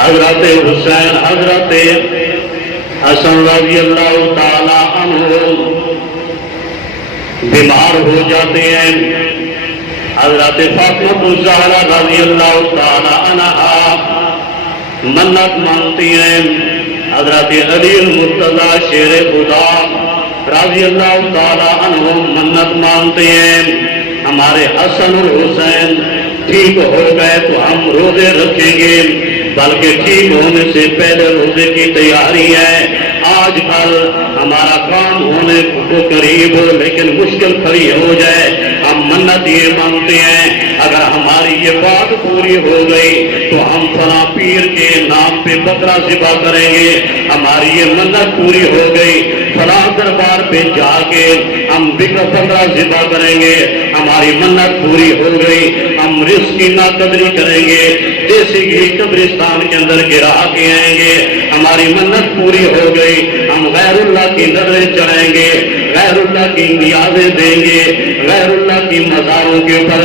حضرت حسین حضرت حسن رضی اللہ تعالی عنہ بیمار ہو جاتے ہیں. حضرت فاطمہ الزہرا رضی اللہ تعالی عنہا منت مانگتی ہیں. حضرت علی المرتضی شیر خدا رضی اللہ تعالی عنہ منت مانگتے ہیں ہمارے حسن اور حسین ٹھیک ہو گئے تو ہم روزے رکھیں گے، بلکہ ٹھیک ہونے سے پہلے روزے کی تیاری ہے. آج کل ہمارا کام ہونے کو قریب ہو لیکن مشکل کھڑی ہو جائے، ہم منت یہ مانگتے ہیں اگر ہماری یہ بات پوری ہو گئی تو ہم فلاں پیر کے نام پہ بکرا ذبح کریں گے. ہماری یہ منت پوری ہو گئی، فلاں دربار پہ جا کے ہم بکرا ذبح کریں گے. ہماری منت پوری ہو گئی، ہم رزق کی ناقدری کریں گے، دیسی گھی قبرستان کے اندر گرا کے آئیں گے. ہماری منت پوری ہو گئی، ہم غیر اللہ کی نظریں چڑھائیں گے، غیر اللہ کی نیازیں دیں گے، غیر اللہ کی مزاروں کے اوپر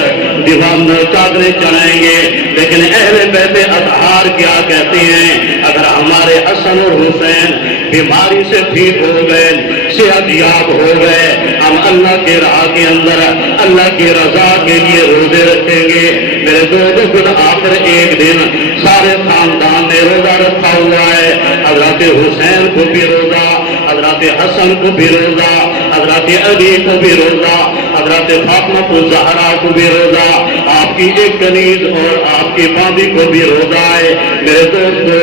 دیوان چادریں چڑھائیں گے. لیکن اہل بیت اطہار کیا کہتے ہیں اگر ہمارے حسن اور حسین بیماری سے ٹھیک ہو گئے، صحت یاب ہو گئے، ہم اللہ کے راہ کے اندر اللہ کی رضا کے لیے روزے رکھیں گے. میرے دوستو خود آخر ایک دن سارے خاندان نے روزہ رکھا ہوا ہے. حضرت حسین کو بھی روزہ، حضرت حسن کو بھی روزہ، حضرت علی کو بھی روزہ، حضرت فاطمہ الزہرا کو بھی روزہ، آپ کی ایک کنیز اور آپ کی باندھی کو بھی روزہ ہے. میرے دوستو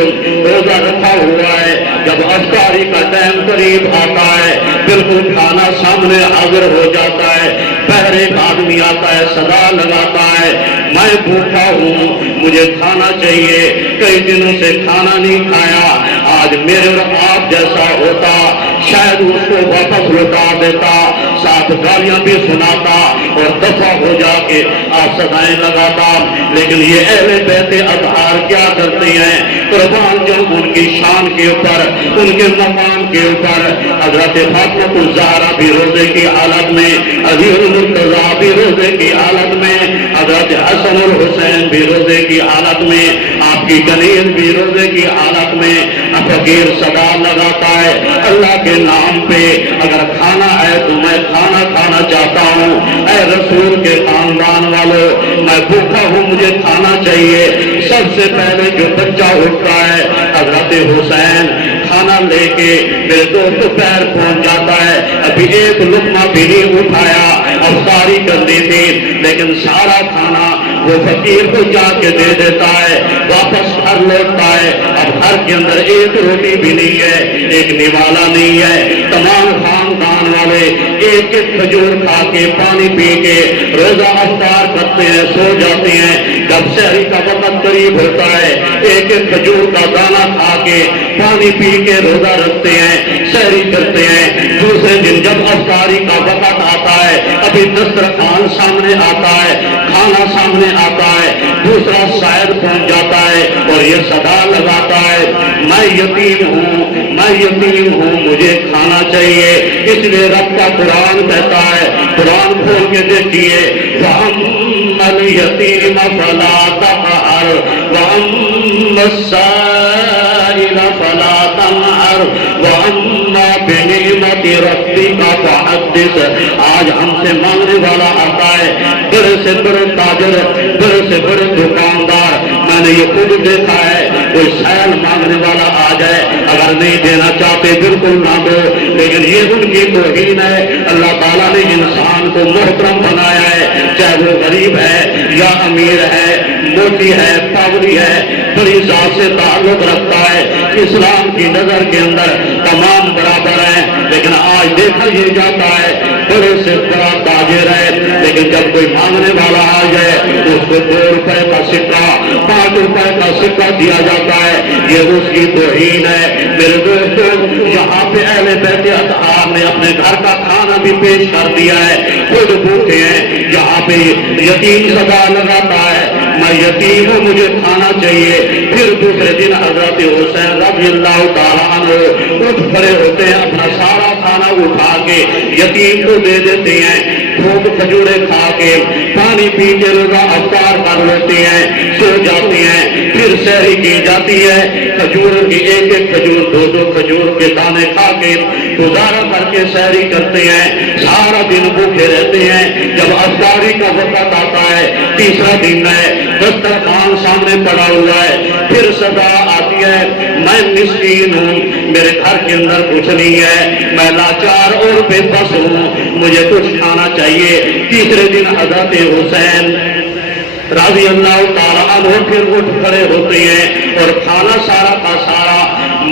روزہ رکھا ہوا ہے. جب افطاری کا ٹائم قریب آتا ہے بالکل کھانا سامنے حاضر ہو جاتا ہے، پہلے ایک آدمی آتا ہے صدا لگاتا ہے میں بھوکا ہوں مجھے کھانا چاہیے، کئی دنوں سے کھانا نہیں کھایا، آج میرے اور آپ جیسا ہوتا شاید اس کو واپس لوٹا دیتا، ساتھ گالیاں بھی سناتا اور دفع ہو جا کے آپ سزائیں لگاتا. لیکن یہ اہل بیت اطہار کیا کرتے ہیں قربان جو ان کی شان کے اوپر ان کے مقام کے اوپر حضرت فاطمہ الزہرا بھی روزے کی حالت میں، علی المرتضی بھی روزے کی حالت میں، حضرت حسن الحسین بھی روزے کی حالت میں، آپ کی کنیز بھی روزے کی حالت میں. فقیر صدا لگاتا ہے اللہ کے نام پہ اگر کھانا ہے تو میں کھانا کھانا چاہتا ہوں، اے رسول کے خاندان والوں میں بھوکا ہوں مجھے کھانا چاہیے. سب سے پہلے جو بچہ اٹھتا ہے حضرت حسین کھانا لے کے میرے دوست پیر پہنچ جاتا ہے، ابھی ایک لقمہ بھی نہیں اٹھایا، افطاری کرنی تھی لیکن سارا کھانا وہ فقیر کو جا کے دے دیتا ہے، واپس گھر لوٹتا ہے. اب گھر کے اندر ایک روٹی بھی نہیں ہے، ایک نوالا نہیں ہے، تمام خاندان والے ایک ایک کھجور کھا کے پانی پی کے روزہ افطار کرتے ہیں، سو جاتے ہیں. جب سحری کا وقت قریب ہوتا ہے ایک ایک کھجور کا دانہ کھا کے پانی پی کے روزہ رکھتے ہیں، سحری کرتے ہیں. دوسرے دن جب افطاری کا وقت آتا ہے ابھی دسترخوان سامنے آتا ہے، کھانا سامنے آتا ہے، دوسرا شاید پہنچ جاتا ہے اور یہ صدا لگاتا ہے میں یتیم ہوں میں یتیم ہوں مجھے کھانا چاہیے. اس لیے رب کا قرآن کہتا ہے، قرآن کھول کے دیکھیے وَأَمَّا الْيَتِيمَ فَلَا تَقْهَرْ وَأَمَّا السَّائِلَ فَلَا تَنْهَرْ وَأَمَّا بِنِعْمَةِ رَبِّكَ فَحَدِّثْ. آج ہم سے مانگنے والا آتا ہے، بڑے سے بڑے تاجر، بڑے سے بڑے دکاندار، میں نے یہ خود دیکھا ہے، کوئی سیل مانگنے والا آ جائے اگر نہیں دینا چاہتے بالکل نہ دو، لیکن یہ ان کی توہین ہے. اللہ تعالیٰ نے انسان کو محترم بنایا ہے، چاہے وہ غریب ہے یا امیر ہے، موٹی ہے پاوری ہے، بڑی ذات سے تعلق رکھتا ہے، اسلام کی نظر کے اندر تمام برابر ہیں. لیکن آج دیکھا یہ جاتا ہے بڑے سے بڑا تاجر ہے لیکن جب کوئی مانگنے والا آ جائے تو اس کو 2 روپے کا سکہ 5 روپے کا سکہ دیا جاتا ہے، یہ اس کی توہین ہے. میرے دوستو یہاں پہ اہل بیت اطہار نے اپنے گھر کا کھانا بھی پیش کر دیا ہے، خود بھوکے ہیں. یہاں پہ یتیم صدا لگاتا ہے میں یتیم ہوں مجھے کھانا چاہیے. پھر دوسرے دن حضرت حسین رضی اللہ تعالیٰ عنہ اٹھ کھڑے ہوتے ہیں، اپنا سارا کھانا اٹھا کے یتیم کو دے دیتے ہیں، خوب کھجورے کھا کے پانی پی کے روزہ افطار کر لیتے ہیں، سو جاتے ہیں. پھر سحری کی جاتی ہے، کھجور کی ایک ایک کھجور، دو دو کھجور کے دانے کھا کے گزارا کر کے سحری کرتے ہیں، سارا دن بھوکے رہتے ہیں۔ جب افطاری کا وقت آتا ہے، تیسرا دن ہے، دسترخوان سامنے پڑا ہوا ہے، پھر صدا آتی ہے میں مسکین ہوں، میرے گھر کے اندر کچھ نہیں ہے، میں لاچار اور بے بس ہوں، مجھے کچھ کھانا چاہیے۔ تیسرے دن حضرت حسین رضی اللہ تعالیٰ عنہ پھر اٹھ کھڑے ہوتے ہیں اور کھانا سارا کا سارا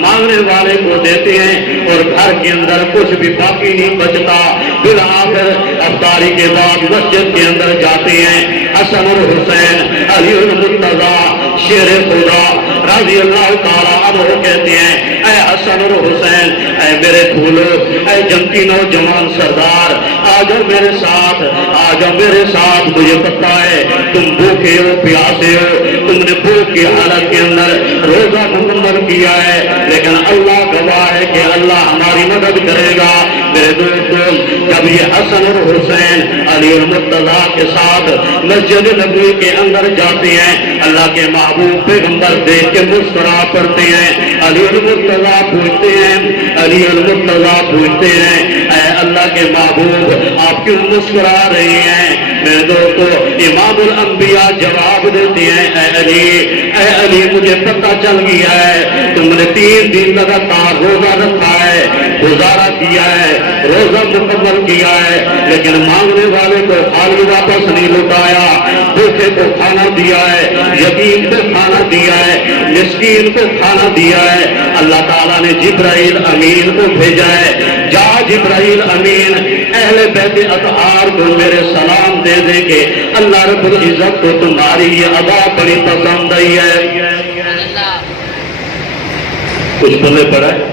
مانگنے والے کو دیتے ہیں، اور گھر کے اندر کچھ بھی باقی نہیں بچتا۔ پھر آخر افطاری کے بعد مسجد کے اندر جاتے ہیں، حسن اور حسین علی المرتضیٰ شیر خدا رضی اللہ تعالیٰ عنہ کہتے ہیں اے حسن اور حسین، اے میرے پھولو، اے جنتی نوجوان سردار، آ جاؤ میرے ساتھ، آ جاؤ میرے ساتھ، مجھے پتا ہے تم بھوکے ہو پیاسے ہو، تم نے بھوک کی حالت کے اندر روزہ مکمل کیا ہے، لیکن اللہ گواہ ہے کہ اللہ ہماری مدد کرے گا۔ میرے دوستو، جب یہ حسن اور حسین علی المرتضیٰ کے ساتھ مسجد نبوی کے اندر جاتے ہیں، اللہ کے محبوب پیغمبر دیکھ کے مسکرا پڑتے ہیں۔ علی المرتضیٰ پوچھتے ہیں، علی المرتضیٰ پوچھتے ہیں اے اللہ کے محبوب آپ کیوں مسکرا رہے ہیں؟ میرے دوستو، امام الانبیاء جواب دیتے ہیں اے علی مجھے پتہ چل گیا ہے تم نے 3 دن لگاتار روزہ رکھا ہے، گزارا کیا ہے، روزہ مکمل کیا ہے، لیکن مانگنے والے کو خالی واپس نہیں لوٹایا، بھوکے کو کھانا دیا ہے، یتیم کو کھانا دیا ہے، مسکین کو کھانا دیا ہے۔ اللہ تعالیٰ نے جبرائیل امین کو بھیجا ہے، جا جبرائیل امین اہل بیت اطہار کو میرے سلام دے دے کہ اللہ رب العزت کو تمہاری یہ ادا بڑی پسند آئی ہے۔ کچھ بولے پڑا ہے؟